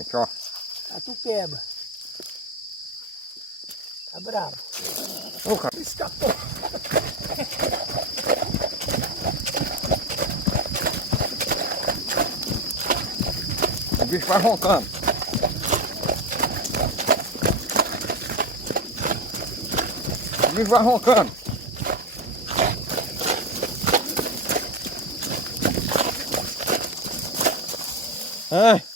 Gente, ó. Tatu quebra. Tá bravo. Ô, cara. Escapou. O bicho vai roncando. O bicho vai roncando. Ai.